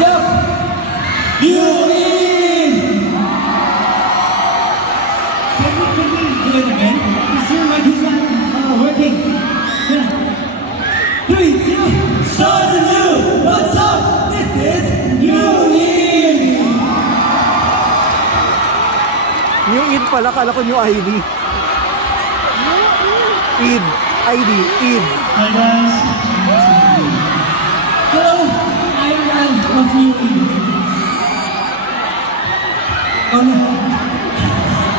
What's up? You win! Can we do it again? Is your mic is not working? Yeah. 3, 2, start anew! What's up? This is New Eve! New Eid pala, kala ko New ID. Eid. ID. Eid. Hi guys. Hello, I'm Ran of New Eve.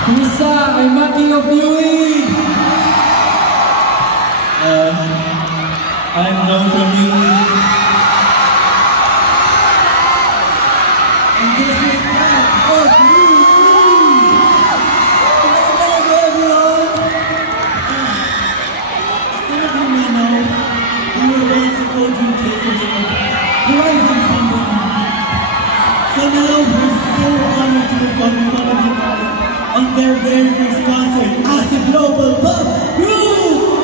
Kumusta? I'm Maki of New Eve. I'm Joe from New Eve. And this is Ran of New Eve. Hello everyone. Some of you may know we were once supposed to take this Horizon Company. So now we're so honored to perform in front of you guys on their very first concert as a global pop group!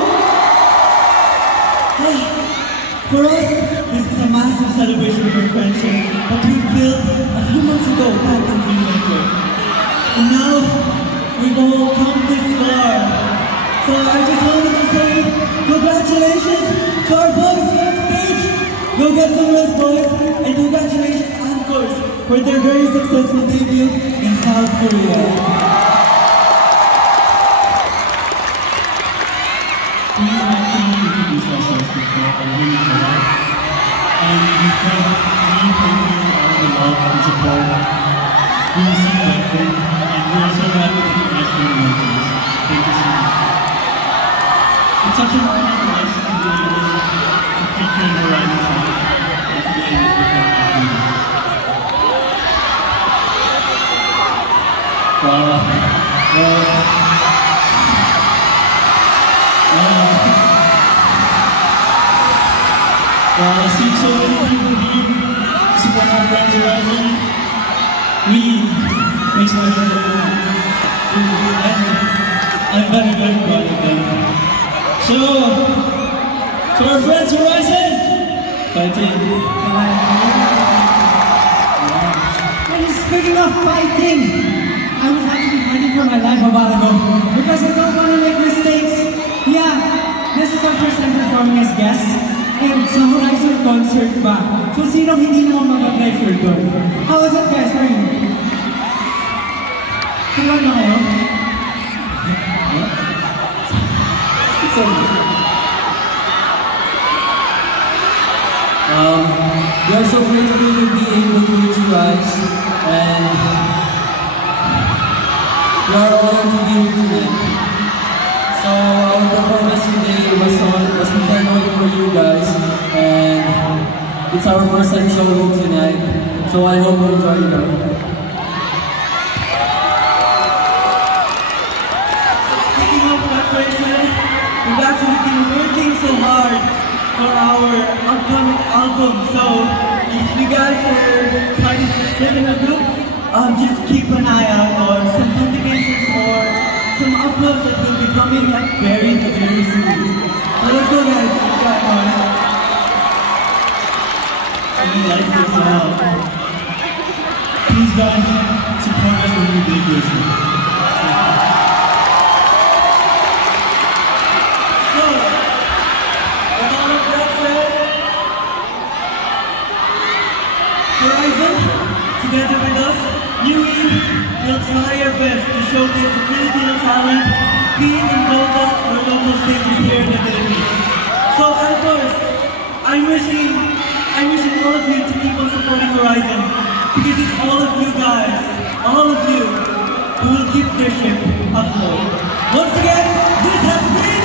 For us, this is a massive celebration of our friendship that we built a few months ago back in Dreammaker. And now, we've all come this far. So I just wanted to say congratulations to our boys here on stage. Go get some rest, boys. And congratulations, Anchors, for their very successful debut in South Korea. We actually introduced ourselves before a really good. And we felt really thankful for all the love and support we received back then. And we are so happy that you guys came along with us. Thank you so much. It's such an honor for us to be able to feature in Horizon songs and to be able to perform this music. I see so many people here to support our friends Horizon. Makes my heart go. I'm very proud of them. So, to our friends Horizon, fighting. And speaking of fighting, I was actually fighting for my life a while ago because I don't want to make mistakes. Yeah, this is our first time performing as guests. And sa Horizon concert ba? So sino hindi naman mag-pleasure doon? How was it guys? How are you? Tuwan na kayo? Sorry. We are so grateful to be able to meet you guys, and we are honored to be with you today. So our performance today was intended for you guys, and it's our first time showing tonight. So I hope you enjoy it. Speaking of preparation, we've actually been working so hard for our upcoming album. So if you guys are planning to stay in a group, just keep an eye out for some publications or some uploads that will be coming up very soon. So let's go guys, let's go guys. Like this out. Please guys, support us when we debut. So, with all of that said, Horizon, together with us, New Eve will try our best to showcase the Filipino talent, being in global or local stages here in the Philippines. So, of course, I'm wishing all of you to keep on supporting Horizon, because it's all of you guys, all of you, who will keep their ship afloat. Once again, this has been